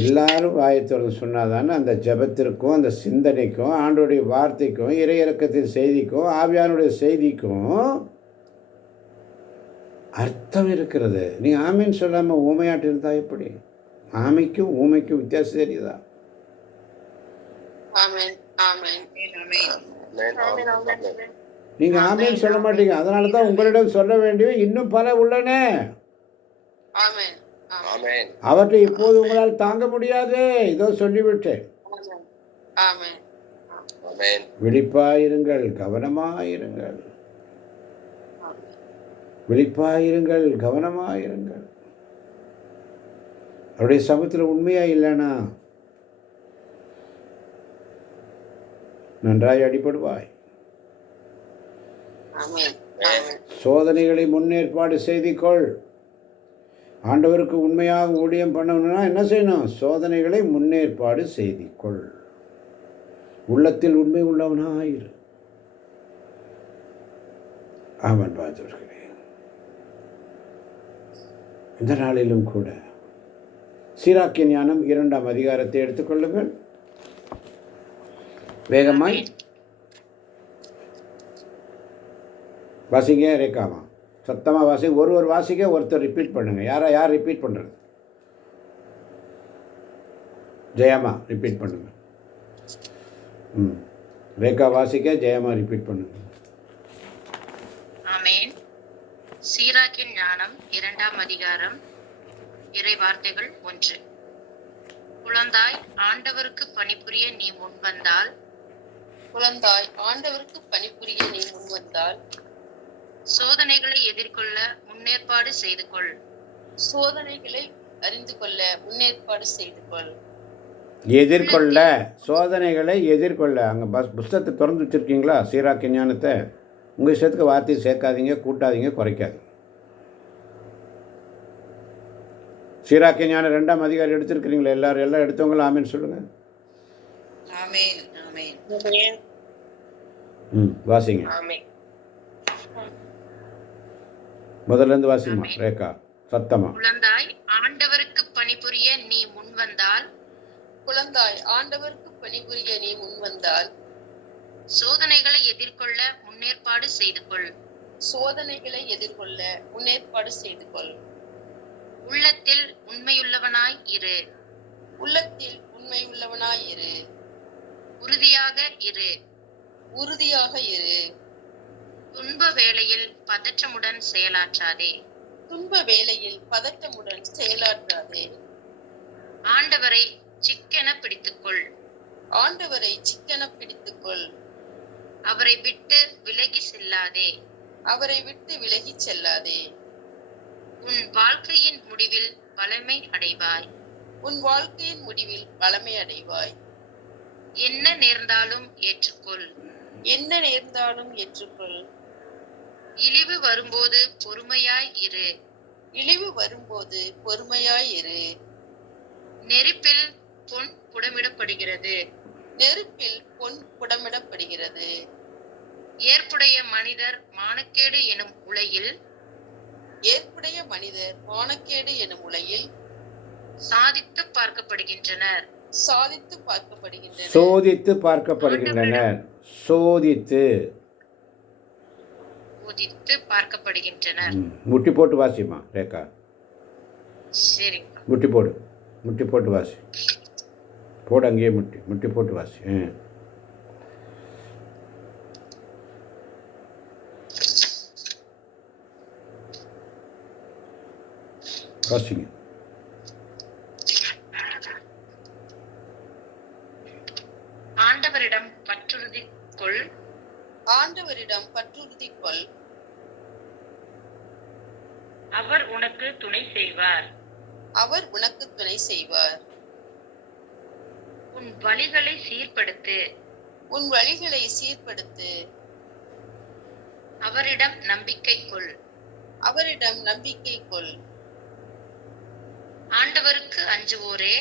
எல்லாரும் வாயை திறந்து சொன்னாதானே அந்த ஜெபத்திற்கும் அந்த சிந்தனைக்கும் ஆண்டவருடைய வார்த்தைக்கும் இறையிறக்கத்தின் செய்திக்கும் ஆவியானுடைய செய்திக்கும் அர்த்தம் இருக்கிறது. நீ ஆமைன்னு சொல்லாமல் ஊமையாட்டு இருந்தா எப்படி? ஆமைக்கும் ஊமைக்கும் வித்தியாசம் தெரியுதா? நீங்க ஆமைன்னு சொல்ல மாட்டீங்க. அதனால தான் உங்களிடம் சொல்ல வேண்டிய இன்னும் பல உள்ளன. அவற்றை இப்போது உங்களால் தாங்க முடியாது. இதோ சொல்லிவிட்டேன். விழிப்பாயிருங்கள், கவனமாயிருங்கள். விழிப்பாயிருங்கள், கவனமாயிருங்கள். அவருடைய சமூகத்தில் உண்மையா இல்லைனா நன்றாய் அடிபடுவாய். சோதனைகளை முன்னேற்பாடு செய்திக்கொள். ஆண்டவருக்கு உண்மையாக ஊழியம் பண்ணணும்னா என்ன செய்யணும்? சோதனைகளை முன்னேற்பாடு செய்திக்கொள். உள்ளத்தில் உண்மை உள்ளவனாயிரு. ஆமன் பாதர்களே, இந்த நாளிலும் கூட சீராக்கிய ஞானம் 2ஆம் அதிகாரத்தை எடுத்துக்கொள்ளுங்கள். வேகமாய் வாசிங்க. ரேக்காமா சத்தமாக வாசிங்க. ஒரு வாசிக்க ஒருத்தர் ரிப்பீட் பண்ணுங்க. யார் ரிப்பீட் பண்ணுறது? ஜெயமா ரிப்பீட் பண்ணுங்க. ரேகா வாசிக்க, ஜெயமா ரிப்பீட் பண்ணுங்க. ஆமென். சீராக்கின் ஞானம் 2ஆம் அதிகாரம் இறை வார்த்தைகள் 1. குழந்தாய், ஆண்டவருக்கு பணிபுரிய நீ முன்வந்தால் சோதனைகளை எதிர்கொள்ள முன்னேற்பாடு செய்து கொள். சோதனைகளை அறிந்து கொள்ள முன்னேற்பாடு செய்து கொள். எதிர்கொள்ள, சோதனைகளை எதிர்கொள்ள. அங்கே புஸ்தகத்தை திறந்து வச்சுருக்கீங்களா? சீராக்கிய ஞானத்தை உங்கள் இஷ்டத்துக்கு வார்த்தையை சேர்க்காதீங்க, கூட்டாதீங்க, குறைக்காதீங்க. சீராக்கிய ஞானம் 2ஆம் அதிகாரம் எடுத்திருக்கிறீங்களா? எல்லாம் எடுத்தவங்களும் ஆமேன்னு சொல்லுங்கள். வாசிங்க. முதல்ல இருந்து வாசிமா ரேகா, சத்தமா. குழந்தாய், ஆண்டவருக்கு பணிபுரிய நீ முன்வந்தால் சோதனைகளை எதிர்கொள்ள முன்னேற்பாடு செய்து கொள். உள்ளத்தில் உண்மையுள்ளவனாய் இரு. உறுதியாக இரு. துன்ப வேளையில் பதற்றமுடன் செயலாற்றாதே. ஆண்டவரை சிக்கென பிடித்துக்கொள். அவரை விட்டு விலகி செல்லாதே. உன் வாழ்க்கையின் முடிவில் வளமை அடைவாய். என்ன நேர்ந்தாலும் ஏற்றுக்கொள். இழிவு வரும்போது பொறுமையாய் இரு. நெருப்பில் பொன் புடமிடப்படுகிறது. ஏற்புடைய மனிதர் மானக்கேடு எனும் உலையில் சாதித்து பார்க்கப்படுகின்றனர். முட்டி போட்டு வாசிமா ரேகா. சரி, முட்டி போட்டு வாசி. போடு, அங்கேயே முட்டி போட்டு வாசி. வாசிங்க. ஆண்டவரிடம் பற்றுறுதி கொள். அவர் உனக்கு துணை செய்வார். உன் வழிகளை சீர்படுத்து. அவரிடம் நம்பிக்கை கொள். ஆண்டவருக்கு அஞ்சுவோரே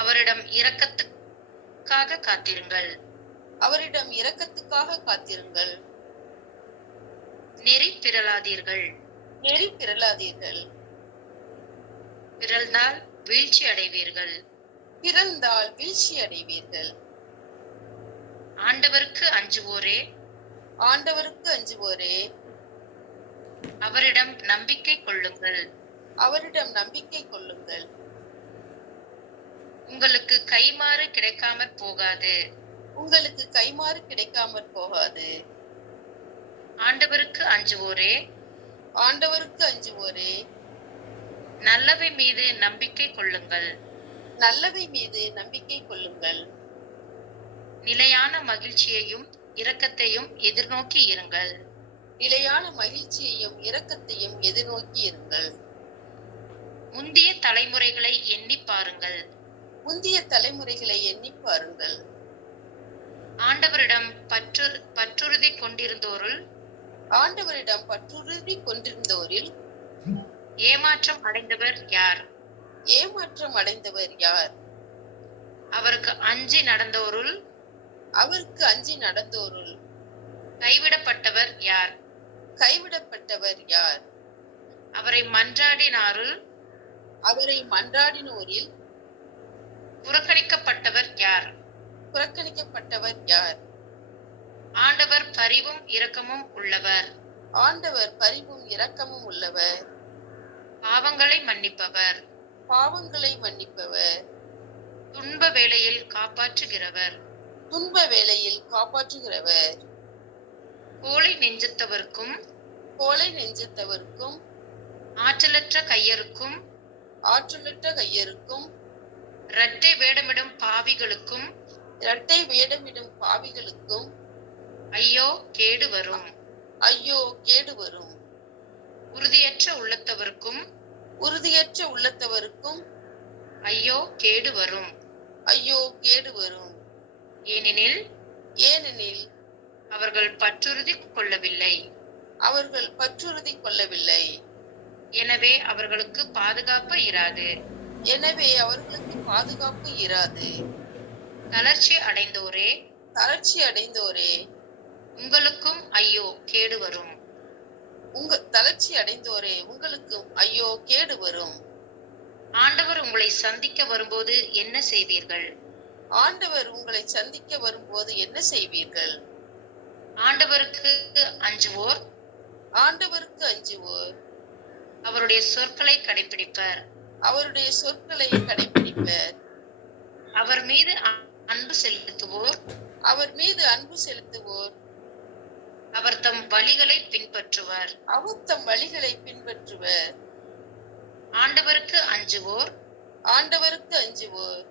அவரிடம் இரக்கத்துக்காக காத்திருங்கள். நெறி நெறி பிறலாதீர்கள். பிறழ்ந்தால் வீழ்ச்சி அடைவீர்கள். பிறந்தால் வீழ்ச்சி அடைவீர்கள். ஆண்டவருக்கு அஞ்சுவோரே, ஆண்டவருக்கு அஞ்சுவோரே, அவரிடம் நம்பிக்கை கொள்ளுங்கள். அவரிடம் நம்பிக்கை கொள்ளுங்கள். உங்களுக்கு கைமாறு கிடைக்காமற் போகாது. உங்களுக்கு கைமாறு கிடைக்காமற் போகாது. ஆண்டவருக்கு அஞ்சுவோரே, ஆண்டவருக்கு அஞ்சுவோரே, நல்லவை மீது நம்பிக்கை கொள்ளுங்கள். நல்லவை மீது நம்பிக்கை கொள்ளுங்கள். நிலையான மகிழ்ச்சியையும் இரக்கத்தையும் எதிர்நோக்கி இருங்கள். நிலையான மகிழ்ச்சியையும் இரக்கத்தையும் எதிர்நோக்கி இருங்கள். முந்திய தலைமுறைகளை எண்ணி பாருங்கள். முந்திய தலைமுறைகளை எண்ணி பாருங்கள். ஆண்டவரிடம் பற்றுறுதி கொண்டிருந்தோருள் ஆண்டவரிடம் பற்றுறுதி கொண்டிருந்தோரில் ஏமாற்றம் அடைந்தவர் யார்? ஏமாற்றம் அடைந்தவர் யார்? அவருக்கு அஞ்சி நடந்தோருள் அவருக்கு அஞ்சி நடந்தோருள் கைவிடப்பட்டவர் யார்? கைவிடப்பட்டவர் யார்? அவரை மன்றாடினாருள் அவரை மன்றாடினோரில் புறக்கணிக்கப்பட்டவர் யார்? புறக்கணிக்கப்பட்டவர் யார்? ஆண்டவர் பரிவும் இரக்கமும் உள்ளவர். ஆண்டவர் பரிவும் இரக்கமும் உள்ளவர். பாவங்களை மன்னிப்பவர். பாவங்களை மன்னிப்பவர். துன்ப வேளையில் காப்பாற்றுகிறவர். துன்ப வேளையில் காப்பாற்றுகிறவர். கோழை நெஞ்சத்தவர்க்கும் கோழை நெஞ்சத்தவர்க்கும் ஆற்றலற்ற கையருக்கும் ஆற்றலற்ற கையருக்கும் இரட்டை வேடமிடும் பாவிகளுக்கும் இரட்டை வேடமிடும் பாவிகளுக்கும் ஐயோ கேடு வரும். ஐயோ கேடு வரும். உறுதியற்ற உள்ளத்தவர்க்கும் உறுதியற்ற உள்ளத்தவருக்கும் ஐயோ கேடு வரும். ஐயோ கேடு வரும். ஏனெனில் ஏனெனில் அவர்கள் பற்றுறுதி கொள்ளவில்லை. அவர்கள் பற்றுறுதி கொள்ளவில்லை. எனவே அவர்களுக்கு பாதுகாப்பு இராது. எனவே அவர்களுக்கு பாதுகாப்பு இராது. தளர்ச்சி அடைந்தோரே, தளர்ச்சி அடைந்தோரே, உங்களுக்கும் ஐயோ கேடு வரும். தளர்ச்சி அடைந்தோரே, உங்களுக்கும் ஐயோ கேடு வரும். ஆண்டவர் உங்களை சந்திக்க வரும்போது என்ன செய்வீர்கள்? ஆண்டவர் உங்களை சந்திக்க வரும்போது என்ன செய்வீர்கள்? ஆண்டவருக்கு அஞ்சுவோர் ஆண்டவருக்கு அஞ்சுவோர் அவருடைய சொற்களை கடைபிடிப்பர். அவருடைய சொற்களை கடைபிடிப்பர். அவர் மீது அன்பு செலுத்துவோர் அவர் மீது அன்பு செலுத்துவோர் அவர் தம் வழிகளை பின்பற்றுவர். அவர் தம் வழிகளை பின்பற்றுவர். ஆண்டவருக்கு அஞ்சுவோர் ஆண்டவருக்கு அஞ்சுவோர்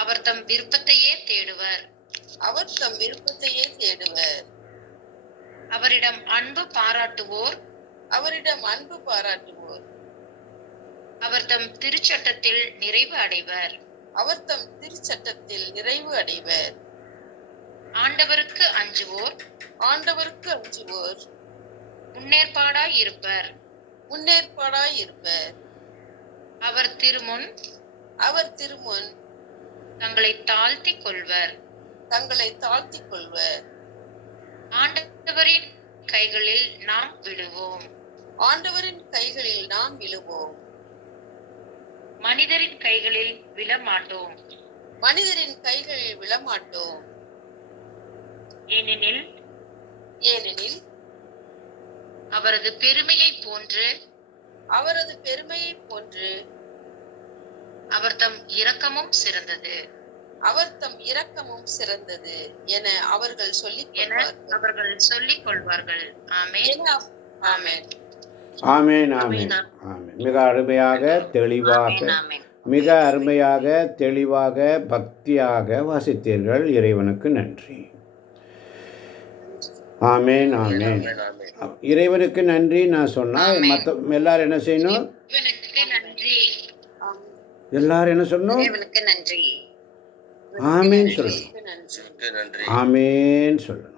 அவர் தம் விருப்பத்தையே தேடுவர். அவர் தம் விருப்பத்தையே தேடுவர். அவரிடம் அன்பு பாராட்டுவோர் அவரிடம் அன்பு பாராட்டுவோர் அவர் தம் திருச்சட்டத்தில் நிறைவு அடைவர். அவர் தம் திருச்சட்டத்தில் நிறைவு அடைவர். ஆண்டவருக்கு அஞ்சுவோர் ஆண்டவருக்கு அஞ்சுவோர் முன்னேற்பாடாய் இருப்பர். முன்னேற்பாடாய் இருப்பர். அவர் திருமுன் அவர் திருமுன் தங்களை தாழ்த்தி கொள்வர். தங்களை தாழ்த்தி கொள்வர். ஆண்டவரின் கைகளில் நாம் விழுவோம். ஆண்டவரின் கைகளில் நாம் விழுவோம். மனிதரின் கைகளில் விழமாட்டோம். மனிதரின் கைகளில் விழமாட்டோம். ஏனெனில் ஏனெனில் அவரது பெருமையை போன்று அவரது பெருமையை போன்று அவர் தம் இரக்கமும் சிறந்தது. அவர் தம் இரக்கமும் சிறந்தது என அவர்கள் சொல்லிக் கொள்வார்கள். ஆமென். ஆமென். ஆமென். ஆமென். ஆமென். மிக அருமையாக தெளிவாக மிக அருமையாக தெளிவாக பக்தியாக வாசித்தீர்கள். இறைவனுக்கு நன்றி. ஆமென். ஆமென். இறைவனுக்கு நன்றி நான் சொன்னா மற்ற எல்லாரும் என்ன செய்யணும்? எல்லாரும் என்ன சொல்லணும்? ஆமென் சொல்லணும். ஆமென் சொல்லணும்.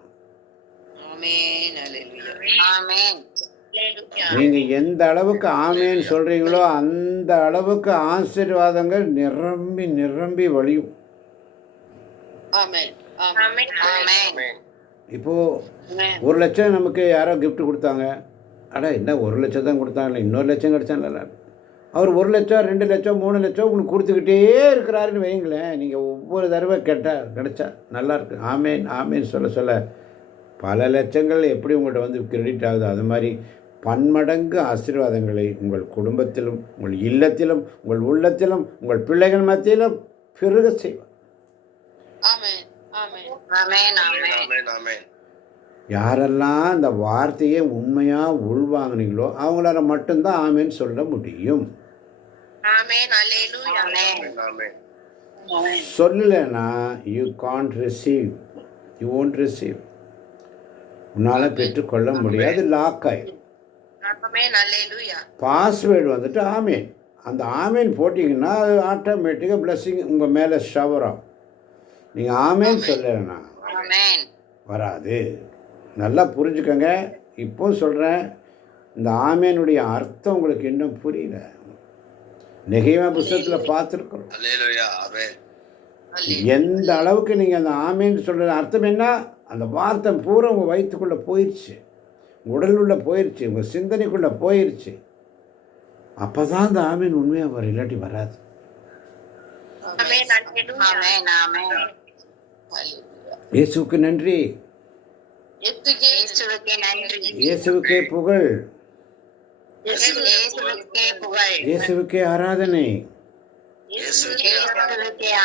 நீங்க எந்த அளவுக்கு ஆமென் சொல்றீங்களோ அந்த அளவுக்கு ஆசீர்வாதங்கள் நிரம்பி நிரம்பி வழியும். இப்போ 1 லட்சம் நமக்கு யாரோ gift கொடுத்தாங்க. அடா என்ன 1,00,000 தான் கொடுத்தாங்களே, இன்னொரு லட்சம் கிடைச்சான்ல. அவர் 1,00,000 2,00,000 3,00,000 உங்களுக்கு கொடுத்துக்கிட்டே இருக்கிறாருன்னு வைங்களேன். நீங்கள் ஒவ்வொரு தடவை கிடைச்சா நல்லாயிருக்கு. ஆமேன் ஆமேன் சொல்ல சொல்ல பல லட்சங்கள் எப்படி உங்கள்கிட்ட வந்து கிரெடிட் ஆகுது. அது மாதிரி பன்மடங்கு ஆசீர்வாதங்களை உங்கள் குடும்பத்திலும், உங்கள் இல்லத்திலும், உங்கள் உள்ளத்திலும், உங்கள் பிள்ளைகள் மத்தியிலும் பெருக செய்வார். ஆமென் ஆமென் ஆமென் ஆமென் ஆமென் ஆமென் யாரெல்லாம் அந்த வார்த்தையை உண்மையாக உள்வாங்கினீங்களோ அவங்களால மட்டும்தான் ஆமேன்னு சொல்ல முடியும். ஆமென் அல்லேலூயா ஆமென் ஆமென் சொல்லலைன்னா you can't receive, you won't receive. உன்னால் பெற்றுக்கொள்ள முடியாது, லாக் ஆயிடும். ஆமென் அல்லேலூயா பாஸ்வேர்டு வந்துட்டு ஆமேன். அந்த ஆமேன் போட்டிங்கன்னா அது ஆட்டோமேட்டிக்காக பிளஸ்ஸிங் உங்கள் மேலே ஷவர் ஆகும். நீங்கள் ஆமேன் சொல்லலைன்னா ஆமென் வராது. நல்லா புரிஞ்சுக்கங்க. இப்போ சொல்கிறேன், இந்த ஆமேனுடைய அர்த்தம் உங்களுக்கு இன்னும் புரியல. நெகேமியா புஸ்தகத்தில் பார்த்துருக்குறோம். அல்லேலூயா ஆமென் எந்த அளவுக்கு நீங்கள் அந்த ஆமேன்னு சொல்கிற அர்த்தம் என்ன, அந்த வார்த்தை பூரா உங்கள் வயிற்றுக்குள்ளே போயிடுச்சு, உடல் உள்ள போயிடுச்சு, உங்கள் சிந்தனைக்குள்ளே போயிடுச்சு. அப்போ தான் அந்த ஆமீன் உண்மையாக வரும், இல்லாட்டி வராது. ஆமென் அல்லேலூயா ஆமென் ஆமென் அல்லேலூயா இயேசுவுக்கு நன்றி, இயேசுவுக்கே நன்றி, இயேசுவுக்கே புகழ், இயேசுவுக்கே புகழ், இயேசுவுக்கே ஆராதனை. இயேசுவுக்கே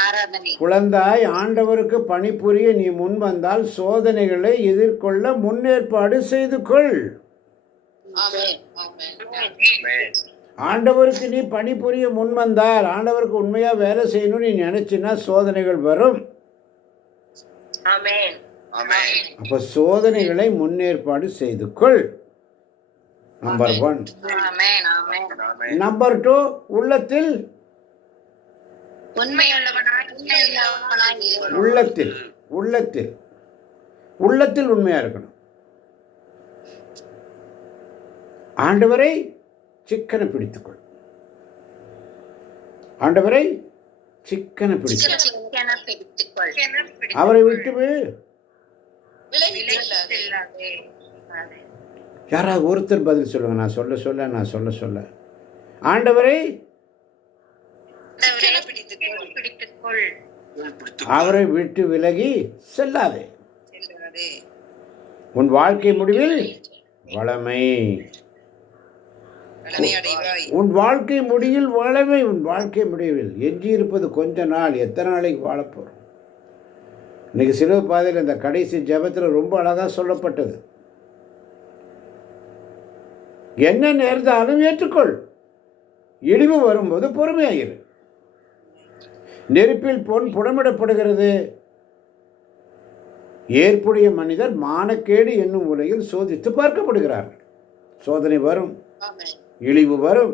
ஆராதனை. குழந்தாய், ஆண்டவருக்கு பணிபுரிய நீ முன் வந்தால் சோதனைகளை எதிர்கொள்ள முன்னேற்பாடு செய்து கொள். ஆமென் ஆமென் ஆமென் ஆண்டவருக்கு நீ பணிபுரிய முன் வந்தால், ஆண்டவருக்கு உண்மையாக வேலை செய்யணும்னு நீ நினச்சின்னா சோதனைகள் வரும். ஆமென் ஆமென் அப்போ சோதனைகளை முன்னேற்பாடு செய்து கொள். நம்பர் 1. ஆமென் ஆமென் ஆமென் நம்பர் 2, உள்ளத்தில் உண்மையுள்ளவனாய் இரு. உள்ளத்தில் உள்ளத்தில் உள்ளத்தில் உண்மையாக இருக்கணும். ஆண்டவரை சிக்கன பிடித்துக்கொள். ஆண்டவரை சிக்கன பிடித்துக்கொள். சிக்கன பிடித்துக்கொள். அவரை விட்டு விலகி விலகிச் செல்லாதே. யாராவது ஒருத்தர் பதில் சொல்லுங்க. நான் சொல்ல சொல்ல ஆண்டவரை பிடித்துக்கொள். அவரை விட்டு விலகி செல்லாதே. செல்லாதே. உன் வாழ்க்கை முடிவில் வளமை. வளமை அடைவாய். உன் வாழ்க்கை முடிவில் வளமை. உன் வாழ்க்கை முடிவில் எஞ்சியிருப்பது கொஞ்ச நாள். எத்தனை நாளைக்கு வாழப்போகிறோம்? இன்னைக்கு சிலுவை பாதையில் இந்த கடைசி ஜெபத்தில் ரொம்ப அழகாக சொல்லப்பட்டது. என்ன நேர்ந்தாலும் ஏற்றுக்கொள். இழிவு வரும்போது பொறுமையாயிரு. நெருப்பில் பொன் புடமிடப்படுகிறது. ஏற்புடைய மனிதர் மானக்கேடு என்னும் உலகில் சோதித்து பார்க்கப்படுகிறார்கள். சோதனை வரும், ஆமென் இழிவு வரும்.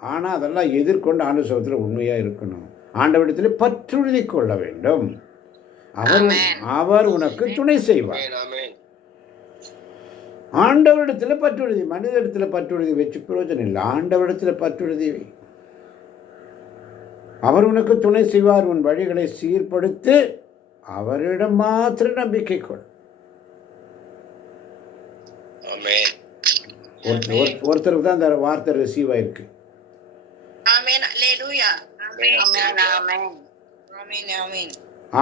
ஆனால் அதெல்லாம் எதிர்கொண்டு ஆண்டவரத்தில் உண்மையாக இருக்கணும். ஆண்டவரிடத்தில் பற்றுறுதி கொள்ள வேண்டும். அவர் உனக்கு துணை செய்வார். ஆமென் ஆண்டவரிடத்தில் பற்றுறுதி. மனிதரிடத்தில் பற்றுறுதி வச்சு பிரயோஜனம் இல்லை. ஆண்டவரிடத்தில் பற்றுறுதி வை. அவர் உனக்கு துணை செய்வார். உன் வழிகளை சீர்படுத்து அவரிடம் மாத்திர நம்பிக்கை கொள். ஆமென் ஒருத்தருக்கு தான் அந்த வார்த்தை ரிசீவ் ஆயிருக்கு. ஆமென் அல்லேலூயா ஆமென் ஆமென் ஆமென் ஆமென்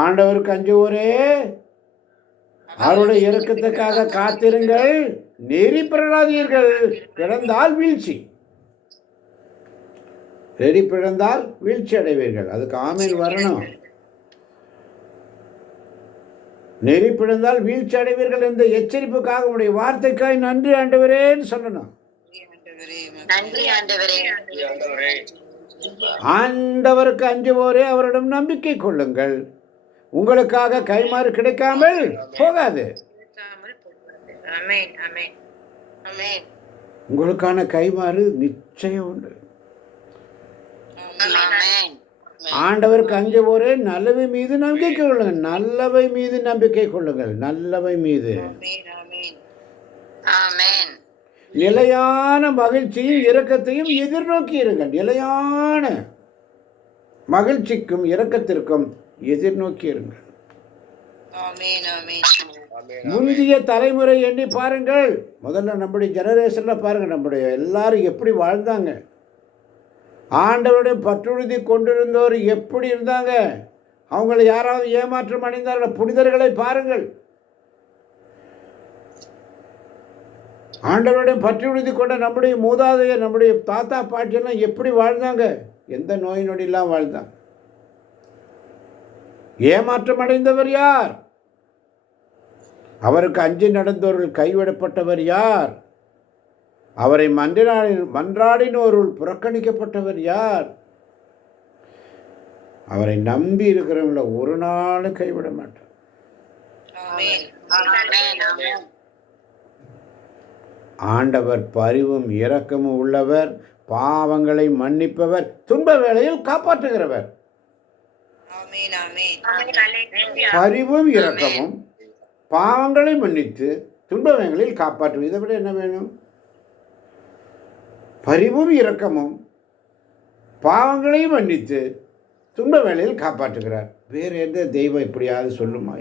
ஆண்டவருக்கு அஞ்சுவோரே, அவருடைய இரக்கத்துக்காக காத்திருங்கள். நெறி பிறழாதீர்கள், பிறந்தால் வீழ்ச்சி. நெறி பிறந்தால் வீழ்ச்சி அடைவீர்கள். அதுக்கு ஆமீன் வரணும். நெறி பிறந்தால் வீழ்ச்சி அடைவீர்கள் என்ற எச்சரிப்புக்காக உடைய வார்த்தைக்காய் நன்றி ஆண்டவரேன்னு சொல்லணும். நன்றி ஆண்டவரே. ஆண்டவரே ஆண்டவருக்கு அஞ்சுவோரே, அவரிடம் நம்பிக்கை கொள்ளுங்கள். உங்களுக்காக கைமாறு கிடைக்காமல் போகாது. ஆமென் ஆமென் ஆமென் உங்களுக்கான கைமாறு நிச்சயம் உண்டு. ஆமென் ஆண்டவருக்கு அஞ்சுவோரே, நல்லவை மீது நம்பிக்கை கொள்ளுங்கள். நல்லவை மீது நம்பிக்கை கொள்ளுங்கள். நல்லவை மீது ஆமென் ஆமென் ஆமென் நிலையான மகிழ்ச்சியும் இரக்கத்தையும் எதிர்நோக்கி இருங்கள். நிலையான மகிழ்ச்சிக்கும் இரக்கத்திற்கும் எதிர்நோக்கி இருங்கள். ஆமென் ஆமென் ஆமென். முந்தைய தலைமுறை எண்ணி பாருங்கள். முதல்ல நம்முடைய ஜெனரேஷனில் பாருங்கள், நம்முடைய எல்லாரும் எப்படி வாழ்ந்தாங்க. ஆண்டவருடைய பற்றுறுதி கொண்டிருந்தோர் எப்படி இருந்தாங்க. அவங்களை யாராவது ஏமாற்றம் அடைந்தார்கள். புனிதர்களை பாருங்கள். ஆண்டவருடைய பற்றுறுதி கொண்ட நம்முடைய மூதாதையர், நம்முடைய தாத்தா பாட்டியெல்லாம் எப்படி வாழ்ந்தாங்க. எந்த நோய் நொடியெல்லாம் வாழ்ந்தாங்க. ஏமாற்றம் அடைந்தவர் யார்? அவருக்கு அஞ்சி நடந்தவர்கள் கைவிடப்பட்டவர் யார்? அவரை மன்றாடினோருள் புறக்கணிக்கப்பட்டவர் யார்? அவரை நம்பி இருக்கிறவங்கள ஒரு நாளும் கைவிட மாட்டார். ஆண்டவர் பரிவும் இரக்கமும் உள்ளவர், பாவங்களை மன்னிப்பவர், துன்ப வேளையில் காப்பாற்றுகிறவர். பரிவும் இரக்கமும் பாவங்களை மன்னித்து துன்ப வேளையில் காப்பாற்றுவது. இதை விட என்ன வேணும்? பரிவும் இரக்கமும் பாவங்களையும் மன்னித்து துன்ப வேளையில் காப்பாற்றுகிறார். வேறு எந்த தெய்வம் இப்படியாவது சொல்லுமா?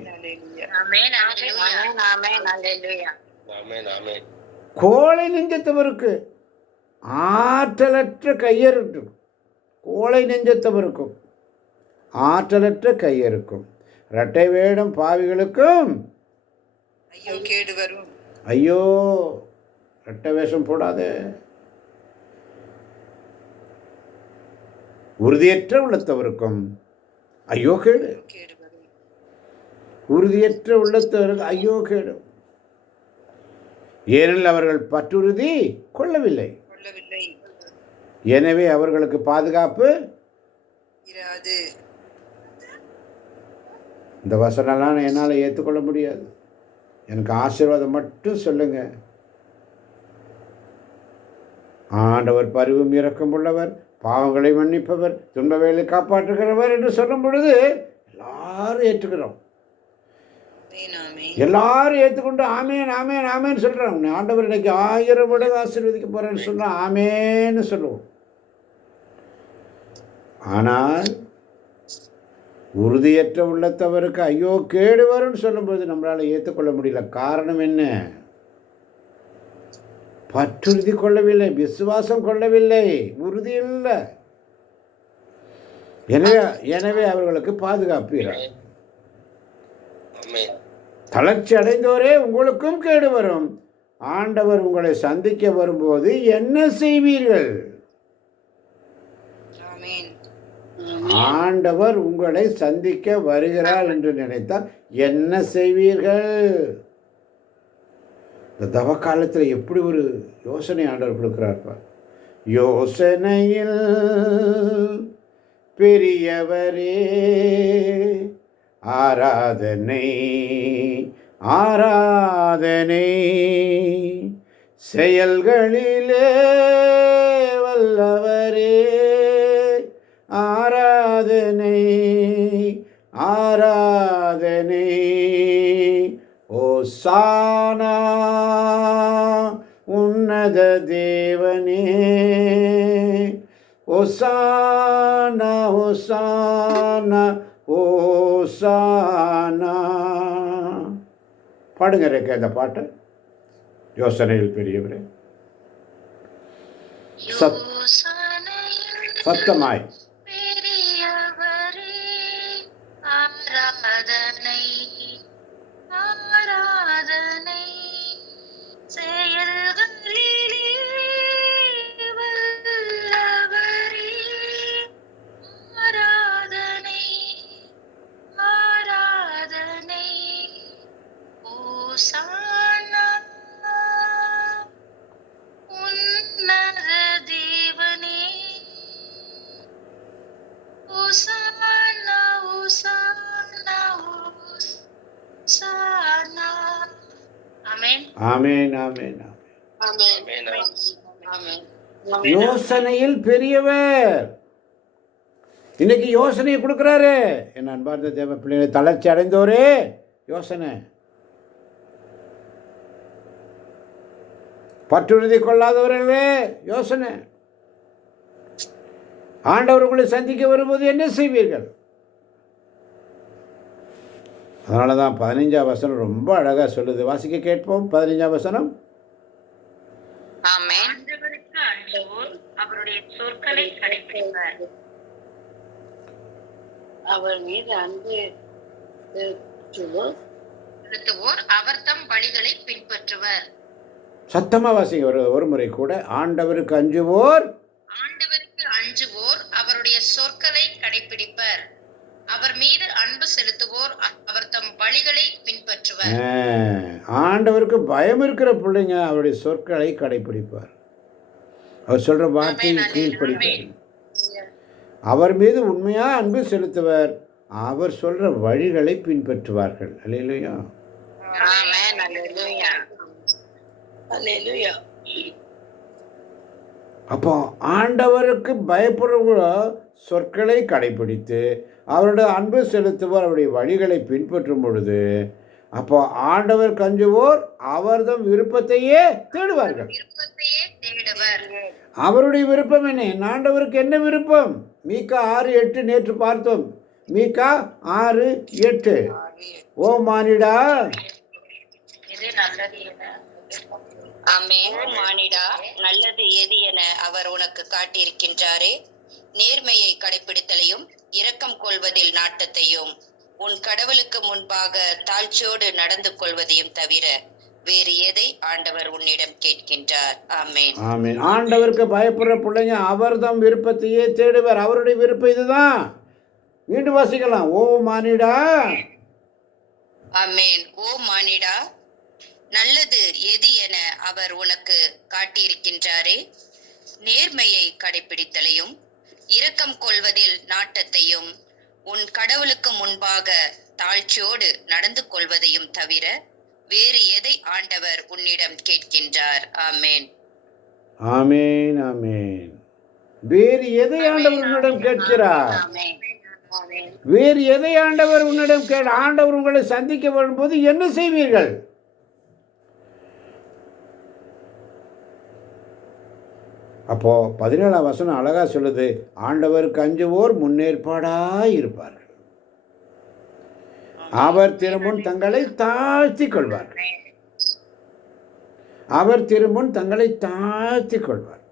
கோழை நெஞ்சத்தவருக்கு ஆற்றலற்ற கையறுக்கும். கோழை நெஞ்சத்தவருக்கும் ஆற்றலற்ற கையறுக்கும். இரட்டை வேடம் பாவிகளுக்கும் ஐயோ. இரட்டை வேஷம் போடாதே. உறுதியற்ற உள்ளத்தவருக்கும் ஐயோ கேடு. உறுதியற்ற உள்ளத்தவருக்கு ஐயோ கேடு. ஏனெனில் அவர்கள் பற்றுறுதி கொள்ளவில்லை. எனவே அவர்களுக்கு பாதுகாப்பு இராது. இந்த வசனம்லாம் என்னால் ஏற்றுக்கொள்ள முடியாது. எனக்கு ஆசீர்வாதம் மட்டும் சொல்லுங்க. ஆண்டவர் பரிவும் இரக்கம் உள்ளவர், பாவங்களை மன்னிப்பவர், துன்ப வேலை காப்பாற்றுகிறவர் என்று சொல்லும் பொழுது எல்லாரும் ஏற்றுக்கிறோம். எல்லாரும் ஏற்றுக்கொண்டு ஆமேன் ஆமேன் ஆமேன்னு சொல்கிறோம். ஆண்டவர் இன்னைக்கு 1000 மடங்கு ஆசீர்வதிக்க போகிறேன்னு சொன்னால் ஆமேன்னு சொல்லுவோம். ஆனால் உறுதியற்ற உள்ளத்தவருக்கு ஐயோ கேடு வரும்னு சொல்லும்போது நம்மளால் ஏற்றுக்கொள்ள முடியல. காரணம் என்ன? பற்றுறுதி கொள்ளவில்லை, விசுவாசம் கொள்ளவில்லை, உறுதி இல்லை. எனவே அவர்களுக்கு பாதுகாப்பு இல்லை. தளர்ச்சி அடைந்தோரே உங்களுக்கும் கேடு வரும். ஆண்டவர் உங்களை சந்திக்க வரும்போது என்ன செய்வீர்கள்? ஆண்டவர் உங்களை சந்திக்க வருகிறார் என்று நினைத்தால் என்ன செய்வீர்கள்? இந்த தவ காலத்தில் எப்படி ஒரு யோசனை ஆண்டவர் கொடுக்கிறார். யோசனையில் பெரியவரே ஆராதனை ஆராதனை, செயல்களிலே வல்லவரே ஆராதனை ஆராதனை. ஓசானா உன்னத தேவனே, ஓசானா ஓசானா ஓசானா. பாடுங்க ரேக்கா இந்த பாட்டு. யோசனையில் பெரியவரே சத்தமாய் ஆராதனை ஆராதனை, செயல்களிலே வல்லவரே ஆராதனை ஆராதனை. ஓசானா உன்னத தேவனே, ஓசானா ஓசானா ஓசானா. ஆமென் ஆமென் ஆமென் ஆமென். யோசனையில் பெரியவர் இன்னைக்கு யோசனையை கொடுக்குறாரு. என் அன்பார்ந்த தேவ பிள்ளைகளை, தளர்ச்சி அடைந்தோரே யோசனை, பற்றுறுதி கொள்ளாதவர்களே யோசனை. ஆண்டவர் உங்களை சந்திக்க வரும்போது என்ன செய்வீர்கள்? அதனால தான் 15ஆம் வசனம் ரொம்ப அழகாக சொல்லுது. வாசிக்க கேட்போம். 15ஆம் வசனம். ஆமென். ஆண்டவருக்கு அஞ்சுவோர் அவருடைய சொற்களை கடைபிடிப்பர். அவர் மீது அன்பு செலுத்துவோர் அவர் தம் வழிகளை பின்பற்றுவர். சத்தமாக வாசிங்க ஒரு முறை கூட. ஆண்டவருக்கு அஞ்சுவோர் ஆண்டவருக்கு அஞ்சுவோர் அவருடைய சொற்களை கடைபிடிப்பர். அவர் மீது அன்பு செலுத்துவோர் அவர் தம் வழிகளை பின்பற்றுவர். ஆண்டவருக்கு பயம் இருக்கிற பிள்ளைங்க அவருடைய சொற்களை கடைபிடிப்பார். அவர் சொல்ற வார்த்தையை கீழ்ப்படிப்பார். அவர் மீது உண்மையாக அன்பு செலுத்துவர். அவர் சொல்ற வழிகளை பின்பற்றுவார்கள். அல்லேலூயா. ஆமென். அல்லேலூயா. அல்லேலூயா. அப்போ ஆண்டவருக்கு பயப்படுகிற சொற்களை கடைபிடித்து அவருடைய அன்பு செலுத்துவோர் அவருடைய வழிகளை பின்பற்றும் பொழுது அப்போ ஆண்டவர் கஞ்சுவோர் அவர்தம் விருப்பத்தையே தேடுவார்கள். விருப்பத்தையே தேடுவர். அவருடைய விருப்பம் என்ன? ஆண்டவருக்கு என்ன விருப்பம்? மீகா 6:8 நேற்று பார்த்தோம். மீகா 6:8. ஓ மானிடா, இது நல்லது என ஆமென். மானிடா, நல்லது எது என அவர் உனக்கு காட்டியிருக்கின்றாரே. நேர்மையை கடைபிடித்தலையும் இரக்கம் கொள்வதில் நாட்டத்தையும் உன் கடவுளுக்கு முன்பாக தாழ்ச்சியோடு நடந்து கொள்வதையும் தவிர வேறு எதை ஆண்டவர் உன்னிடம் கேட்கின்றார். ஆமென். ஆமென். ஆண்டவருக்கு பயப்படுற பிள்ளைங்க அவர்தம் விருப்பத்தையே தேடுவார். அவருடைய விருப்பம் இதுதான். மீண்டும் வாசிக்கலாம். ஓ மானிடா. ஆமென். ஓ மானிடா, நல்லது எது என அவர் உனக்கு காட்டியிருக்கின்றாரே. நேர்மையை கடைபிடித்தலையும் இரக்கம் கொள்வதில் நாட்டத்தையும் உன் கடவுளுக்கு முன்பாக தாழ்ச்சியோடு நடந்து கொள்வதையும் தவிர வேறு எதை ஆண்டவர் உன்னிடம் கேட்கின்றார். ஆமென். ஆமென். ஆமென். வேறு எதை ஆண்டவர் உன்னிடம் கேட்கிறார்? வேறு எதை ஆண்டவர் உன்னிடம் ஆண்டவர் உங்களை சந்திக்க வரும்போது என்ன செய்வீர்கள்? அப்போ 17ஆம் வசனம் அழகா சொல்லுது. ஆண்டவருக்கு அஞ்சுவோர் முன்னேற்பாடாய் இருப்பார்கள். அவர் திருமுன் தங்களை தாழ்த்தி கொள்வார்கள். அவர் திருமுன் தங்களை தாழ்த்தி கொள்வார்.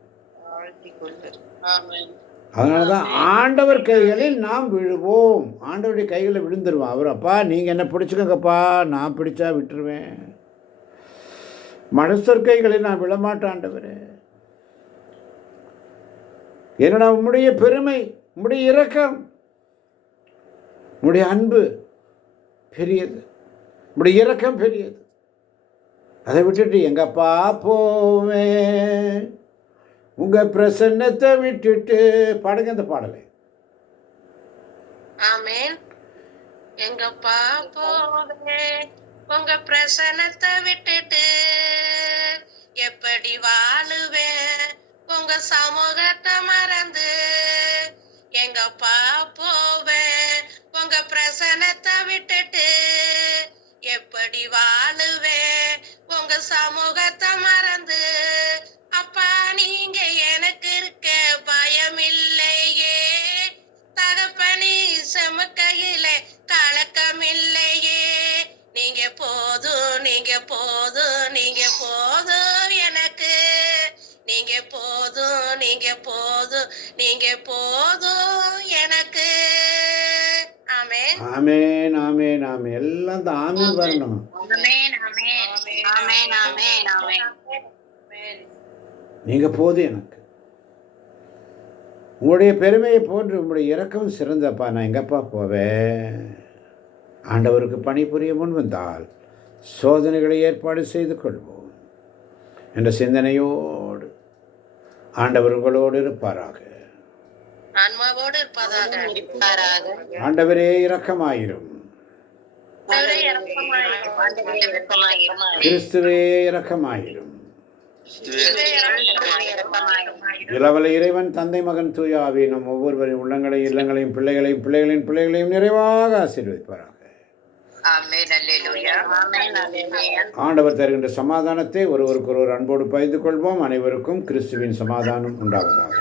அதனாலதான் ஆண்டவர் கைகளில் நாம் விழுவோம். ஆண்டவருடைய கைகளில் விழுந்துருவோம். அவர் அப்பா நீங்கள் என்ன பிடிச்சுக்கோங்கப்பா, நான் பிடிச்சா விட்டுருவேன். மனுஷர் கைகளில் நான் விழமாட்டேன் ஆண்டவரே. என்னடா உம்முடைய பெருமை, உம்முடைய இரக்கம், உம்முடைய அன்பு பெரியது, உம்முடைய இரக்கம் பெரியது. அதை விட்டுட்டு எங்கப்பா போவேன், உங்க பிரசன்னத்தை விட்டுட்டு பாடுங்க அந்த பாடலை. ஆமென். எங்கப்பா போவேன், உங்க பிரசன்னத்தை விட்டுட்டு எப்படி வாழுவேன், உங்க சமூகத்தை மறந்து. எங்கப்பா போவேன், உங்க பிரசன்னத்தை விட்டுட்டு எப்படி வாழுவேன், உங்க சமூகத்தை மறந்து. அப்பா நீங்க எனக்கு இருக்க பயம் இல்லையே, தகப்பனி செமக்கையில கலக்கம் இல்லையே. நீங்க போதும், நீங்க போதும், நீங்க போதும் எனக்கு. நீங்க போதும், நீங்க போதும், நீங்க போதும் எனக்கு. ஆமென். ஆமென். ஆமென். ஆமென். எல்லாம் தான் ஆமென் வரணும். ஆமென். ஆமென். ஆமென். ஆமென். ஆமென். நீங்க போதும் எனக்கு. உங்களுடைய பெருமையை போன்று உங்களுடைய இரக்கம் சிறந்தப்பா. நான் எங்கப்பா போவேன்? ஆண்டவருக்கு பணிபுரிய முன் வந்தால் சோதனைகளை ஏற்பாடு செய்து கொள்வோம் என்ற சிந்தனையோடு ஆண்டவர் உங்களோடு இருப்பாராக. ஆன்மாவோடு இருப்பதாக. ஆண்டவரே இரக்கமாயிரும். கிறிஸ்துவே இரக்கமாயிரும். இளவலை இறைவன் தந்தை மகன் தூய ஆவி நம் ஒவ்வொருவரின் உள்ளங்களையும் இல்லங்களையும் பிள்ளைகளையும் பிள்ளைகளின் பிள்ளைகளையும் நிறைவாக ஆசீர்வதிப்பாராக. ஆண்டவர் தருகின்ற சமாதானத்தை ஒருவருக்கொருவர் அன்போடு பகிர்ந்து கொள்வோம். அனைவருக்கும் கிறிஸ்துவின் சமாதானம் உண்டாவதாக.